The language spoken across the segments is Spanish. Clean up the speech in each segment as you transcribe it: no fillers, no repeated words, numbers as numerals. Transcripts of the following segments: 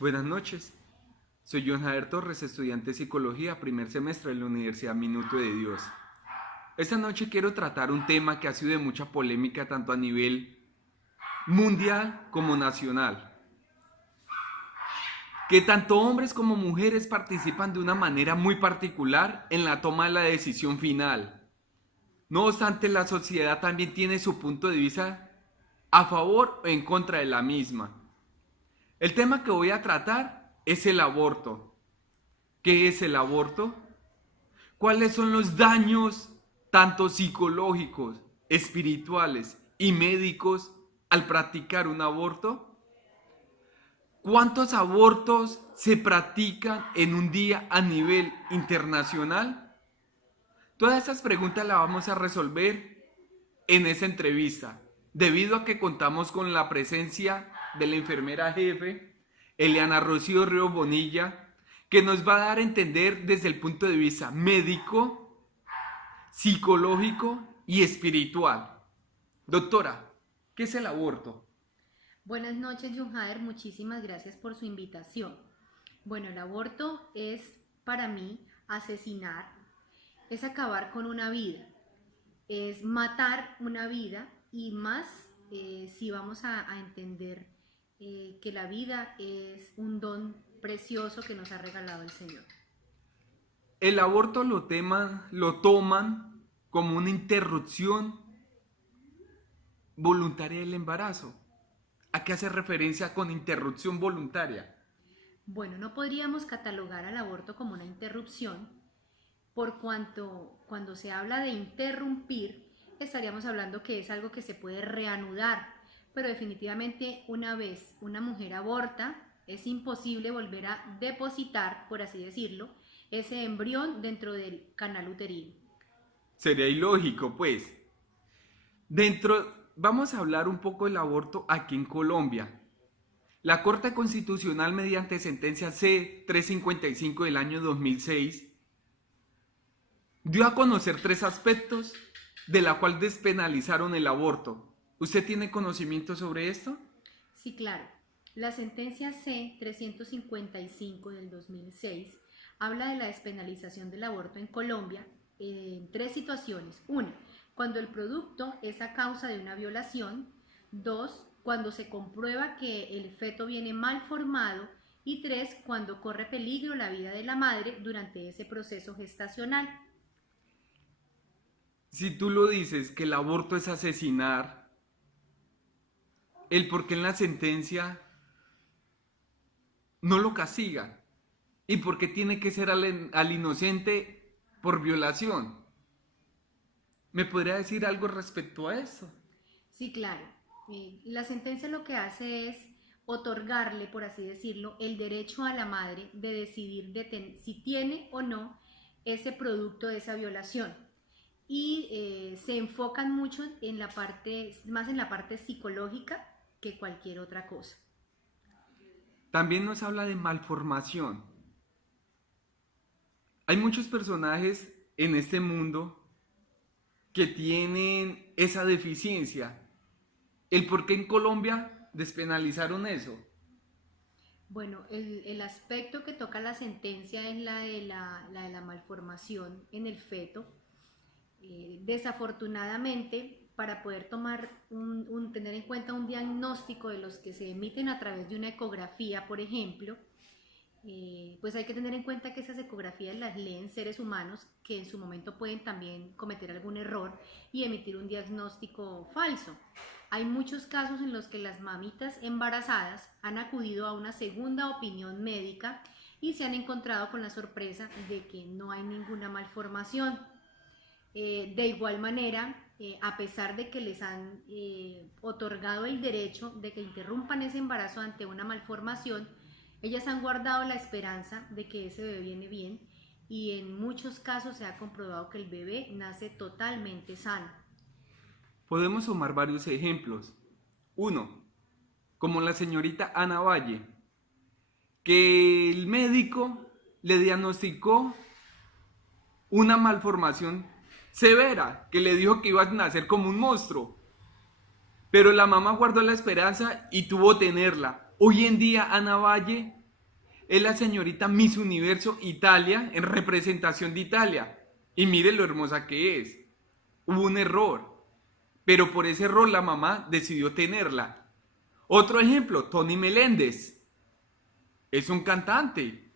Buenas noches, soy John Jader Torres, estudiante de Psicología, primer semestre de la Universidad Minuto de Dios. Esta noche quiero tratar un tema que ha sido de mucha polémica tanto a nivel mundial como nacional. Que tanto hombres como mujeres participan de una manera muy particular en la toma de la decisión final. No obstante, la sociedad también tiene su punto de vista a favor o en contra de la misma. El tema que voy a tratar es el aborto. ¿Qué es el aborto? ¿Cuáles son los daños tanto psicológicos, espirituales y médicos al practicar un aborto? ¿Cuántos abortos se practican en un día a nivel internacional? Todas estas preguntas las vamos a resolver en esa entrevista, debido a que contamos con la presencia de la enfermera jefe, Eliana Rocío Río Bonilla, que nos va a dar a entender desde el punto de vista médico, psicológico y espiritual. Doctora, ¿qué es el aborto? Buenas noches, John Hader. Muchísimas gracias por su invitación. Bueno, el aborto es para mí asesinar, es acabar con una vida, es matar una vida y más si vamos a entender que la vida es un don precioso que nos ha regalado el Señor. El aborto lo toman como una interrupción voluntaria del embarazo. ¿A qué hace referencia con interrupción voluntaria? Bueno, no podríamos catalogar al aborto como una interrupción, por cuanto cuando se habla de interrumpir, estaríamos hablando que es algo que se puede reanudar, pero definitivamente una vez una mujer aborta, es imposible volver a depositar, por así decirlo, ese embrión dentro del canal uterino. Sería ilógico, pues. Vamos a hablar un poco del aborto aquí en Colombia. La Corte Constitucional, mediante sentencia C-355 del año 2006, dio a conocer tres aspectos de la cual despenalizaron el aborto. ¿Usted tiene conocimiento sobre esto? Sí, claro. La sentencia C-355 del 2006 habla de la despenalización del aborto en Colombia en tres situaciones. Una, cuando el producto es a causa de una violación. Dos, cuando se comprueba que el feto viene mal formado. Y tres, cuando corre peligro la vida de la madre durante ese proceso gestacional. Si tú lo dices que el aborto es asesinar, el por qué en la sentencia no lo castigan y por qué tiene que ser al inocente por violación. ¿Me podría decir algo respecto a eso? Sí, claro. La sentencia lo que hace es otorgarle, por así decirlo, el derecho a la madre de decidir si tiene o no ese producto de esa violación. Y se enfocan mucho en la parte, más en la parte psicológica que cualquier otra cosa. También nos habla de malformación. Hay muchos personajes en este mundo que tienen esa deficiencia. ¿El por qué en Colombia despenalizaron eso? Bueno, el aspecto que toca la sentencia es la de la malformación en el feto. Desafortunadamente, para poder tener en cuenta un diagnóstico de los que se emiten a través de una ecografía, por ejemplo, pues hay que tener en cuenta que esas ecografías las leen seres humanos que en su momento pueden también cometer algún error y emitir un diagnóstico falso. Hay muchos casos en los que las mamitas embarazadas han acudido a una segunda opinión médica y se han encontrado con la sorpresa de que no hay ninguna malformación. De igual manera, a pesar de que les han otorgado el derecho de que interrumpan ese embarazo ante una malformación, ellas han guardado la esperanza de que ese bebé viene bien y en muchos casos se ha comprobado que el bebé nace totalmente sano. Podemos tomar varios ejemplos. Uno, como la señorita Ana Valle, que el médico le diagnosticó una malformación severa, que le dijo que iba a nacer como un monstruo. Pero la mamá guardó la esperanza y tuvo tenerla. Hoy en día Ana Valle Es la señorita Miss Universo Italia en representación de Italia. Y mire lo hermosa que es. Hubo un error, pero por ese error la mamá decidió tenerla. Otro ejemplo, Tony Meléndez. Es un cantante.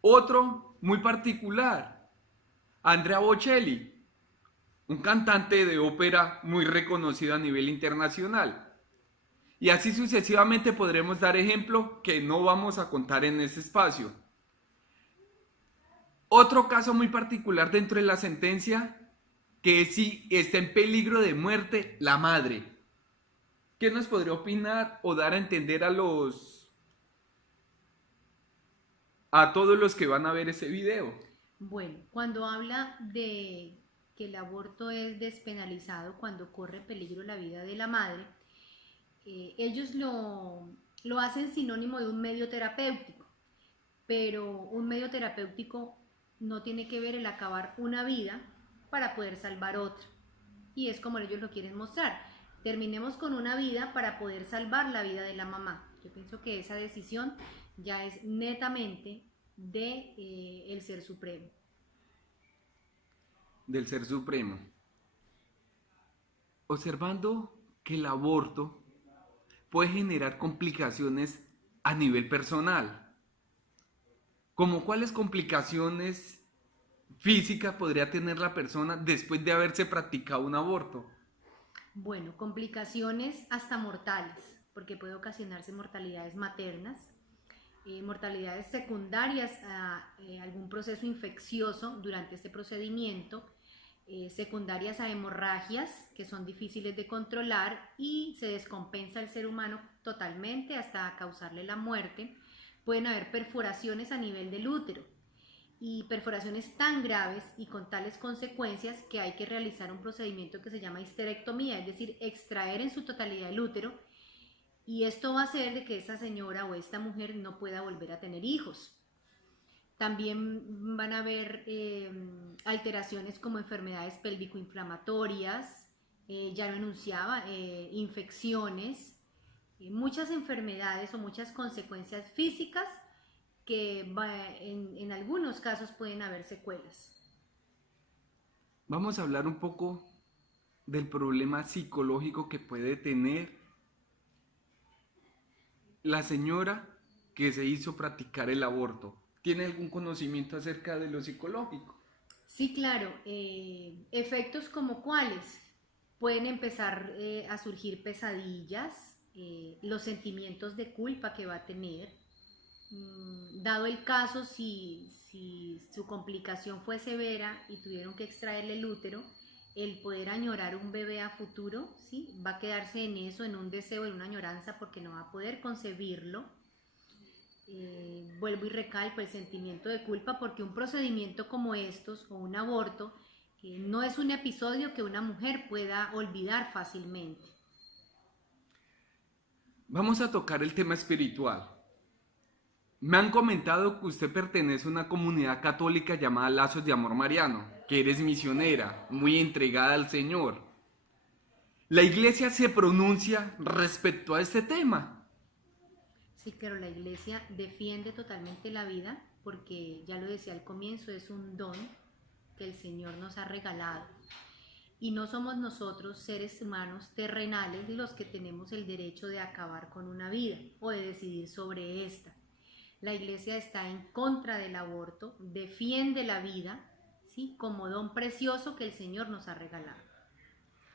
Otro muy particular, Andrea Bocelli, un cantante de ópera muy reconocido a nivel internacional. Y así sucesivamente podremos dar ejemplo que no vamos a contar en este espacio. Otro caso muy particular dentro de la sentencia, que es si está en peligro de muerte la madre. ¿Qué nos podría opinar o dar a entender a todos los que van a ver ese video? Bueno, cuando habla de que el aborto es despenalizado cuando corre peligro la vida de la madre, ellos lo hacen sinónimo de un medio terapéutico, pero un medio terapéutico no tiene que ver el acabar una vida para poder salvar otra. Y es como ellos lo quieren mostrar. Terminemos con una vida para poder salvar la vida de la mamá. Yo pienso que esa decisión ya es netamente de el Ser Supremo. Del Ser Supremo. Observando que el aborto puede generar complicaciones a nivel personal. ¿Cómo cuáles complicaciones físicas podría tener la persona después de haberse practicado un aborto? Bueno, complicaciones hasta mortales, porque puede ocasionarse mortalidades maternas, mortalidades secundarias a algún proceso infeccioso durante este procedimiento, secundarias a hemorragias que son difíciles de controlar y se descompensa el ser humano totalmente hasta causarle la muerte. Pueden haber perforaciones a nivel del útero y perforaciones tan graves y con tales consecuencias que hay que realizar un procedimiento que se llama histerectomía, es decir, extraer en su totalidad el útero, y esto va a hacer de que esa señora o esta mujer no pueda volver a tener hijos. También van a haber alteraciones como enfermedades pélvico-inflamatorias, ya lo enunciaba, infecciones, muchas enfermedades o muchas consecuencias físicas que en algunos casos pueden haber secuelas. Vamos a hablar un poco del problema psicológico que puede tener la señora que se hizo practicar el aborto. ¿Tiene algún conocimiento acerca de lo psicológico? Sí, claro. Efectos como cuáles pueden empezar a surgir pesadillas, los sentimientos de culpa que va a tener. Dado el caso, si su complicación fue severa y tuvieron que extraerle el útero, el poder añorar un bebé a futuro, ¿sí? Va a quedarse en eso, en un deseo, en una añoranza, porque no va a poder concebirlo. Vuelvo y recalco el sentimiento de culpa, porque un procedimiento como estos o un aborto no es un episodio que una mujer pueda olvidar fácilmente. Vamos a tocar el tema espiritual. Me han comentado que usted pertenece a una comunidad católica llamada Lazos de Amor Mariano, que eres misionera, muy entregada al Señor. ¿La iglesia se pronuncia respecto a este tema? Sí, claro, la iglesia defiende totalmente la vida porque, ya lo decía al comienzo, es un don que el Señor nos ha regalado. Y no somos nosotros, seres humanos terrenales, los que tenemos el derecho de acabar con una vida o de decidir sobre esta. La iglesia está en contra del aborto, defiende la vida, ¿sí?, como don precioso que el Señor nos ha regalado.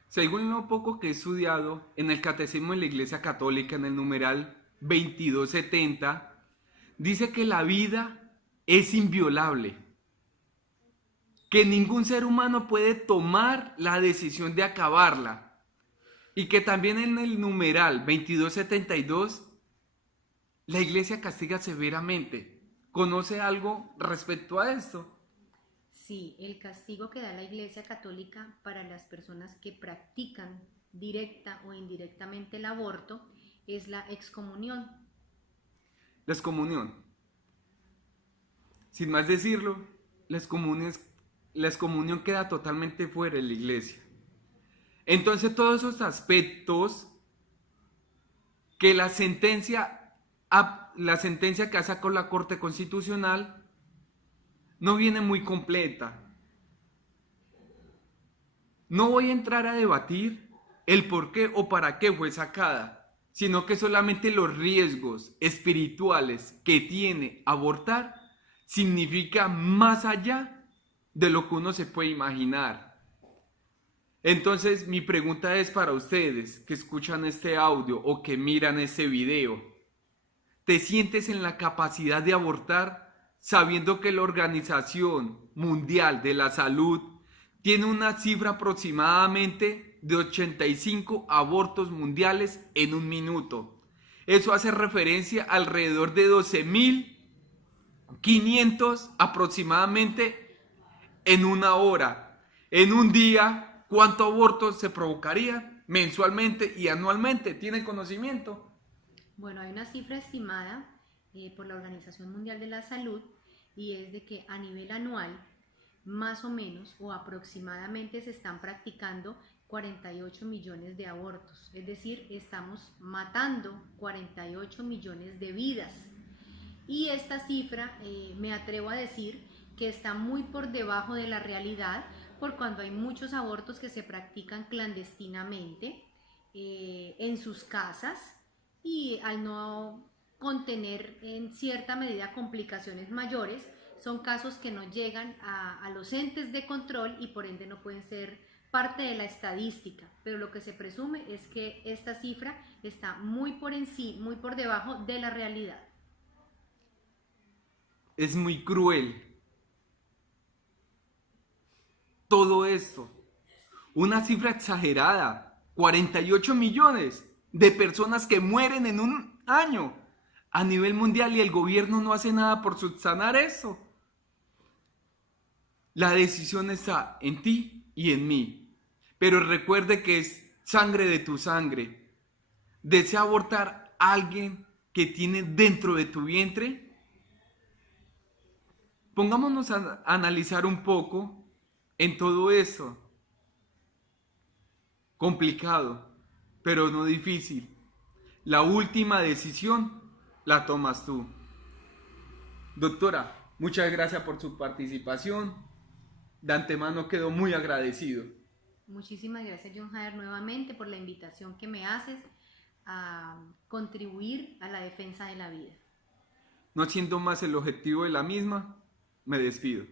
Según lo poco que he estudiado, en el Catecismo de la Iglesia Católica, en el numeral 2270, dice que la vida es inviolable, que ningún ser humano puede tomar la decisión de acabarla, y que también en el numeral 2272 la iglesia castiga severamente. ¿Conoce algo respecto a esto? Sí, el castigo que da la Iglesia Católica para las personas que practican directa o indirectamente el aborto es la excomunión. La excomunión. Sin más decirlo, la excomunión queda totalmente fuera de la iglesia. Entonces todos esos aspectos que la sentencia la sentencia que sacó la Corte Constitucional no viene muy completa. No voy a entrar a debatir el por qué o para qué fue sacada, sino que solamente los riesgos espirituales que tiene abortar significa más allá de lo que uno se puede imaginar. Entonces, mi pregunta es para ustedes que escuchan este audio o que miran este video. ¿Te sientes en la capacidad de abortar sabiendo que la Organización Mundial de la Salud tiene una cifra aproximadamente de 85 abortos mundiales en un minuto? Eso hace referencia a alrededor de 12.500 aproximadamente en una hora. En un día, ¿cuántos abortos se provocarían mensualmente y anualmente? ¿Tiene conocimiento? Bueno, hay una cifra estimada por la Organización Mundial de la Salud y es de que a nivel anual, más o menos o aproximadamente se están practicando 48 millones de abortos. Es decir, estamos matando 48 millones de vidas. Y esta cifra me atrevo a decir que está muy por debajo de la realidad por cuando hay muchos abortos que se practican clandestinamente en sus casas y al no contener en cierta medida complicaciones mayores, son casos que no llegan a los entes de control y por ende no pueden ser parte de la estadística, pero lo que se presume es que esta cifra está muy por debajo de la realidad. Es muy cruel todo esto. Una cifra exagerada, 48 millones de personas que mueren en un año a nivel mundial y el gobierno no hace nada por subsanar eso. La decisión está en ti y en mí, pero recuerde que es sangre de tu sangre. ¿Desea abortar a alguien que tiene dentro de tu vientre? Pongámonos a analizar un poco en todo eso. Complicado, pero no difícil. La última decisión la tomas tú. Doctora, muchas gracias por su participación. De antemano quedo muy agradecido. Muchísimas gracias, John Jair, nuevamente por la invitación que me haces a contribuir a la defensa de la vida. No siendo más el objetivo de la misma, me despido.